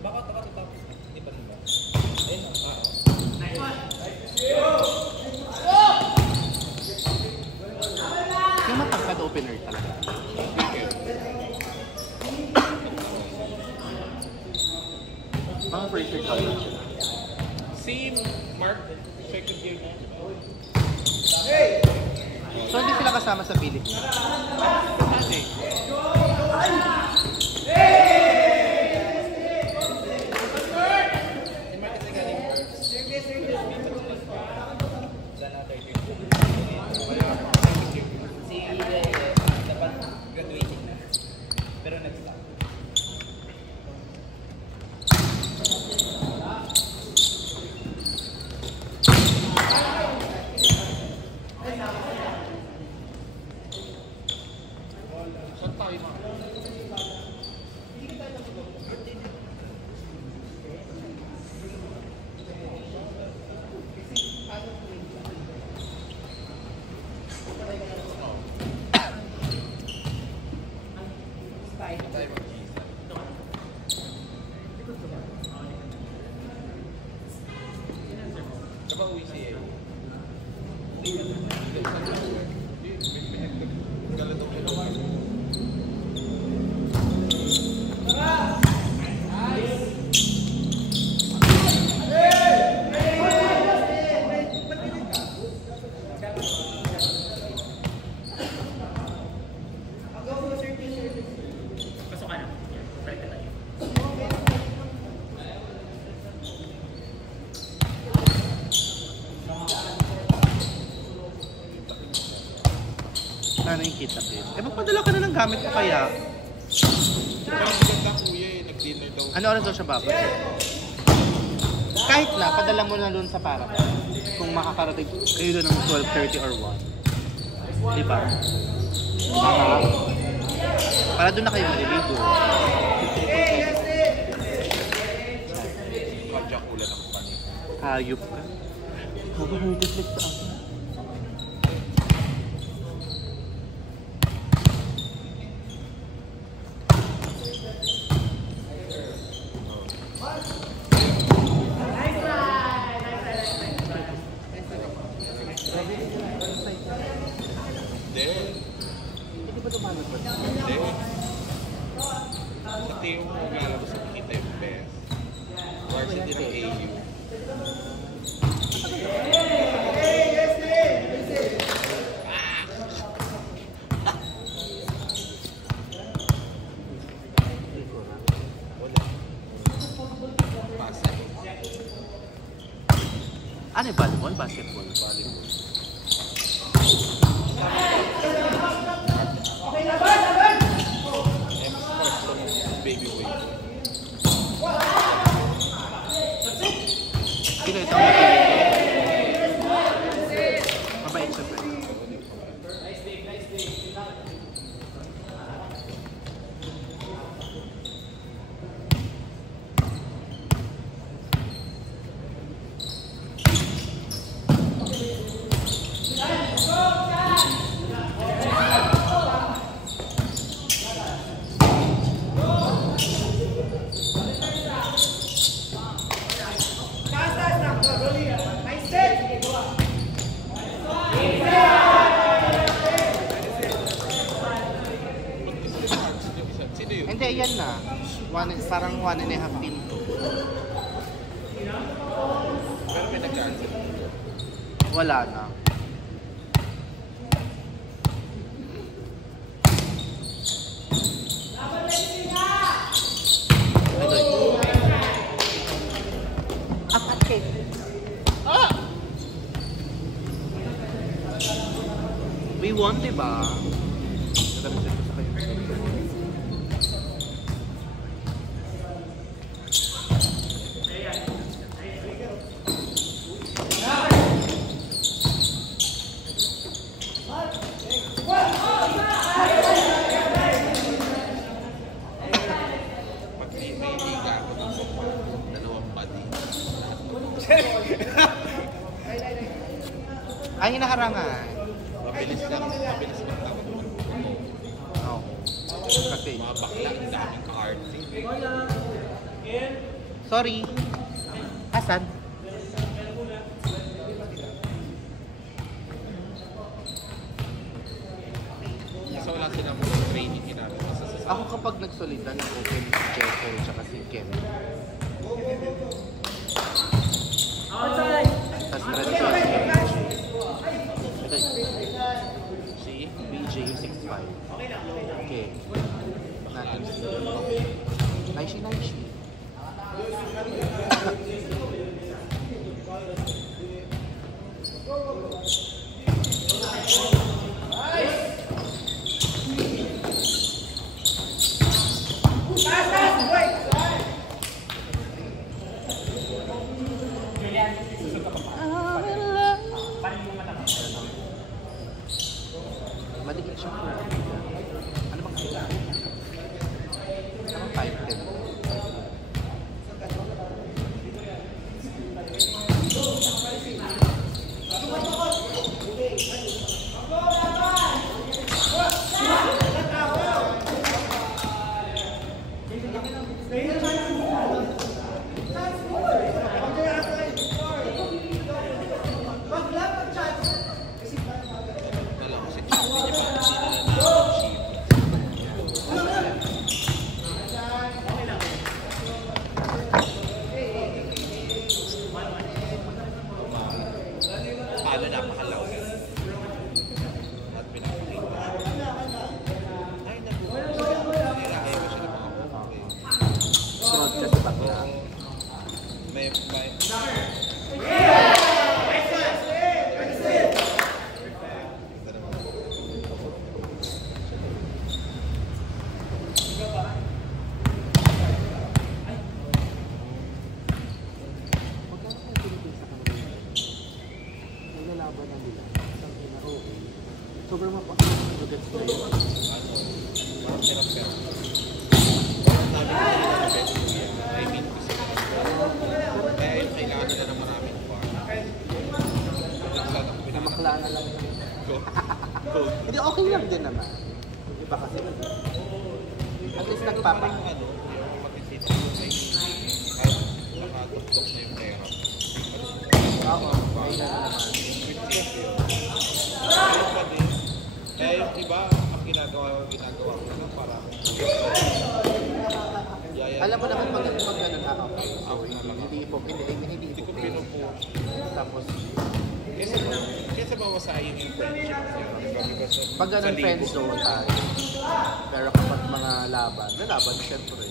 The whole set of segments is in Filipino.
Baka tapos. Hindi pa nila. Ayun o. Nice one. Yung matangkad opener talaga. Mga first year college sila. Si Mark, second year na. So hindi sila kasama sa Philippines. Kasi, pero nag-stop. Saan tayo mga? Diba uwi siya eh? Sana yung kita din. Eh, magpadala ka na ng gamit ko kaya. Parang maganda kuya eh, nag-dinner daw. Ano oras daw siya babalik? Kahit na, padala mo na doon sa para. Kung makakarating kayo doon ng 12:30 or 1. Diba? Para doon na kayo maliligo. Kadya ulan ako pa niya. Hayop ka. Overheated sa akin. Hindi ba tumanod ba? Hindi. Sa team mo lalabas sa kita yung best. Varsity ng AU. Ano yung volleyball? Basketball? Volleyball. Baby wave. Sino ito ang matulog? Mabait siya pa. Hindi, yan na. Parang 1.5 team to. Pero may nag-cancel. Wala na. We won, diba? Nag-reset ko sa kayo. Pag may liga ako ng dalawang body. Ay, hinaharangan. Mabilis lang tawag mo. Oo. Kasi, Mga bakla, ang daming ka-arty. Sorry. Asan? Kasi wala silang training ginagawa sa sasama. Ako kapag nagsolida, nag-open si Jeffel tsaka si Kevin. Tapos meron siya si BJ. Ito si BJ yung 6'5". Okay. Natin si Naishi. Maligit siya po. Ano bang kailangan? Anong 5'10"? Paano napakalaw yan? At pinapakita. Ay, nilakay ko siya ng mga okay. Sunod ka sa bakla. May... Sobrang mapakagad na yun. Parang hirap-hirap. Parang namin na nila na best kuya. I mean, kasi kaya yung kailangan nila ng maraming kuha. Namakla na lang. Go. Hindi, okay lang din naman. Iba kasi. At least nagpapa. Parang ano, yung matitito yung may kahit nakatuktok na yung pera. Oo, may na naman. With safe yun. Kaya pa din. Kaya yung iba, ang ginagawa ko na parang alam mo naman pag ganun, okay. So, hindi ko pinupush. Tapos, Kesa mawasayin yung friendship niya. Diba? Because pag ganun friend zone tayo. Pero kapag mga laban, lalaban syempre.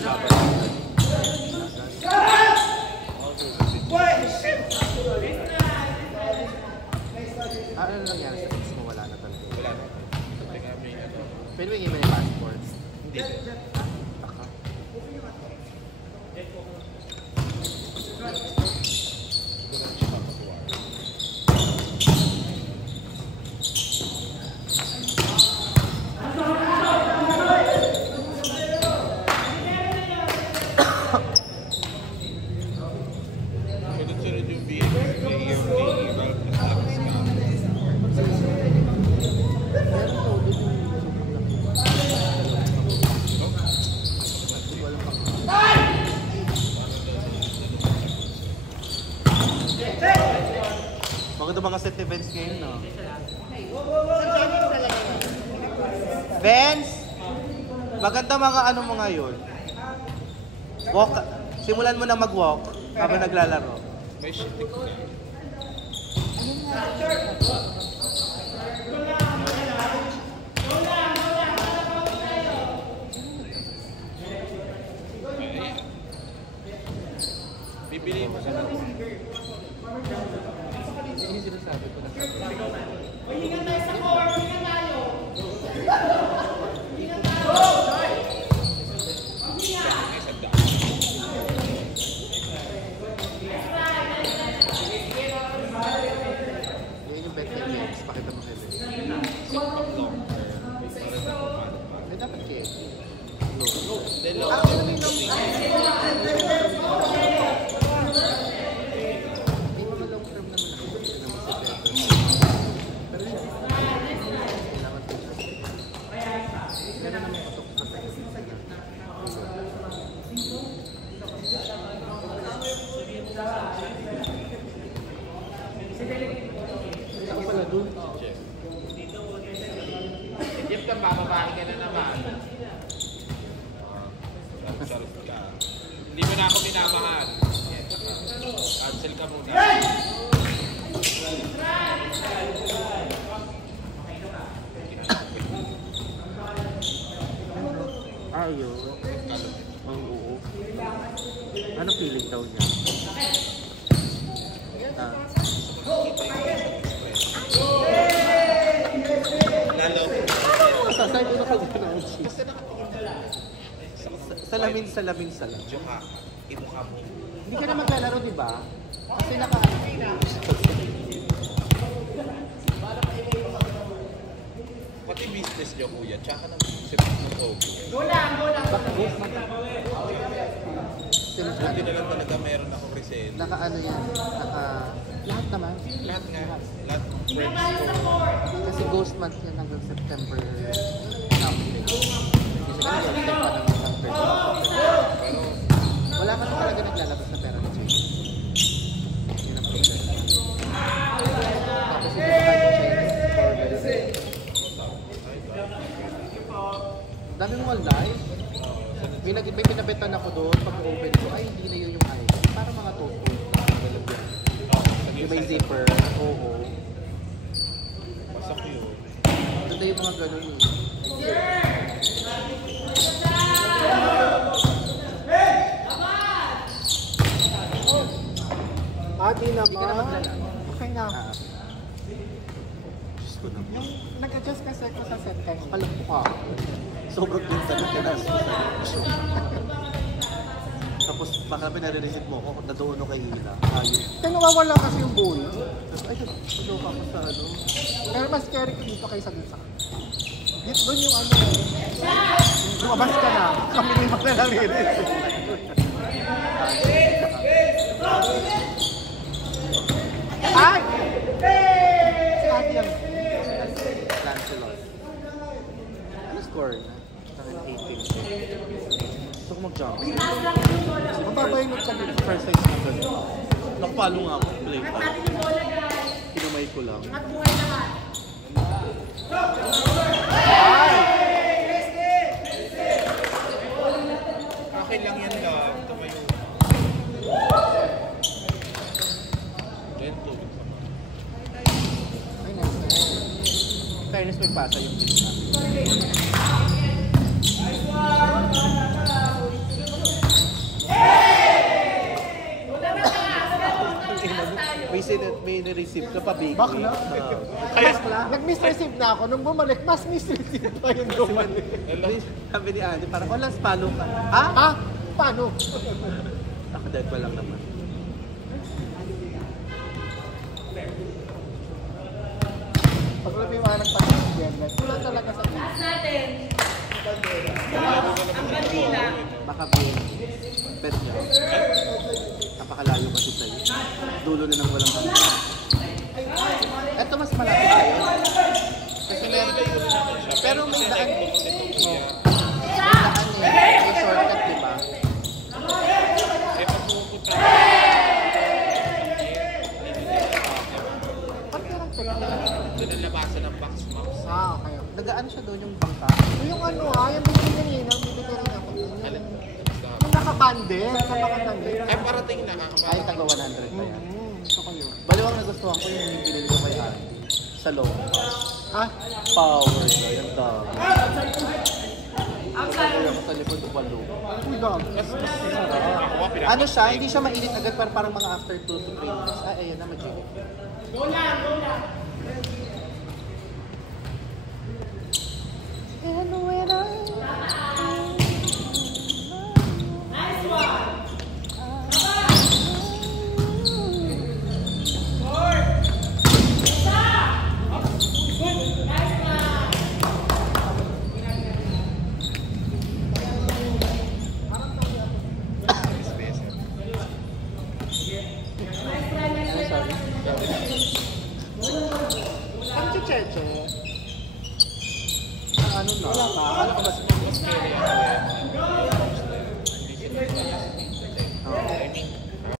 Lalaban natin. Ano nangyari sa text mo? Wala na talaga. Wala na. Teka, may ano. Pwede mo yung passports? Hindi. Baka. Siguro na siya papatuwa. Sunod-sunod yung BX player ni Ralph na talagang scam. Maganda mga set events ngayon, no? Vince! Maganda mga ano mo ngayon. Walk. Simulan mo na mag-walk habang naglalaro. May shitting ko yan. Ayan. Bibili mo siya ng Hindi sinasabi ko na. isang daan. Yan yung bet ni Vince. Pakita mo kay Vince. Long term. Para sa kumano pa. May dapat kay Then long term yung thing. May mga long term naman ako. Hindi naman si Pedro. Pero siya. Kailangan ko siya. nagpapabahay ka na naman. Sarap ka. Hindi mo na ako minamahal. Cancel ka muna. Ayun. Oo. Ano feeling daw niya? Lalo. Sasay ko na kagano'n. Kasi nakatingin Salamin. Joke ka. Imukha mo. Hindi ka na maglalaro, di ba? Kasi naka... Pati business nyo, kuya. Tsaka nang sipit mo ko. Buti na lang talaga meron akong resale. Naka ano yan? Naka... Lahat naman. Lahat nga. Lahat ng friends ko. Kasi ghost month yan hanggang September. Usually, pa naman ng Pero, wala ka na talaga naglalabas na pera ni Jay. Yun ang problem. Tapos ito pa yung Chinese dami mong alive. May pinabetan ako doon pag open ko. Ay, hindi na yun yung item. Para mga toto. Yung may zipper. Oo. masak yun. Ganda yung mga ganun eh. Adi Hindi ka na naman. maglalaro. Okay na. Diyos ko naman. Yung nag-adjust kasi ako sa set time. Alam ko ka. Sobrang pinsan na kinastos. Tapos baka pinare-receive mo ako na doon kay Hila. Ayun. Kaya nawawala kasi yung buhay. Tapos ayun, tulog ako sa ano. Pero mas scary ko dito kaysa dun sa... Dito doon yung ano. Lumabas ka na. Kami ni Mag na nare-receive. Ay! Si Ate yan. Lancelot. Ano score na? Nakita 18. Gusto ko mag-jump. Mababa yung sa dito. First size na gano'n. Nakapalo nga ako. Play pa. Kinumay ko lang. Okay lang yan lang. Tumayo. Then, tubig sa mga. Ay, nice. Fairness may pasa yung gitna. May na-receive ka pa, Biggie. Bakla? Bakla? Nag-misreceive na ako. Nung bumalik, mas misreceive pa yung bumalik. Sabi ni Andy, parang, oh, last follow ka. Ha? Ha? Paano? Ako dahil pa lang naman. Pag wala may mga nagpapagyan, wala talaga sa akin. Makabili. Bet niya. Napakalayo kasi sa'yo. Dulo na ng walang hanggan. Ito mas malapit sa'yo. Kasi pero may daan. May daan eh. May shortcut, di ba? Eh, pag pupunta doon ang labasan ng box mouse. Ah, okay. Nagaan siya doon yung bangka. Yung ano yung bibili rin ako. Yung nakabandel sa mga damit. Ay, parating na. Ay, taga 100 pa yan. Gusto ko yun. Baliwang nagustuhan ko yung binili ko kay Andy. Sa loob. Ah, Power na. Yung dami. Ang sa likod ko walo. uy, dog. Ano siya, hindi siya mainit agad, parang mga after 2 to 3 minutes. Ay, ayan na, mag-jig. And when I... Nice one!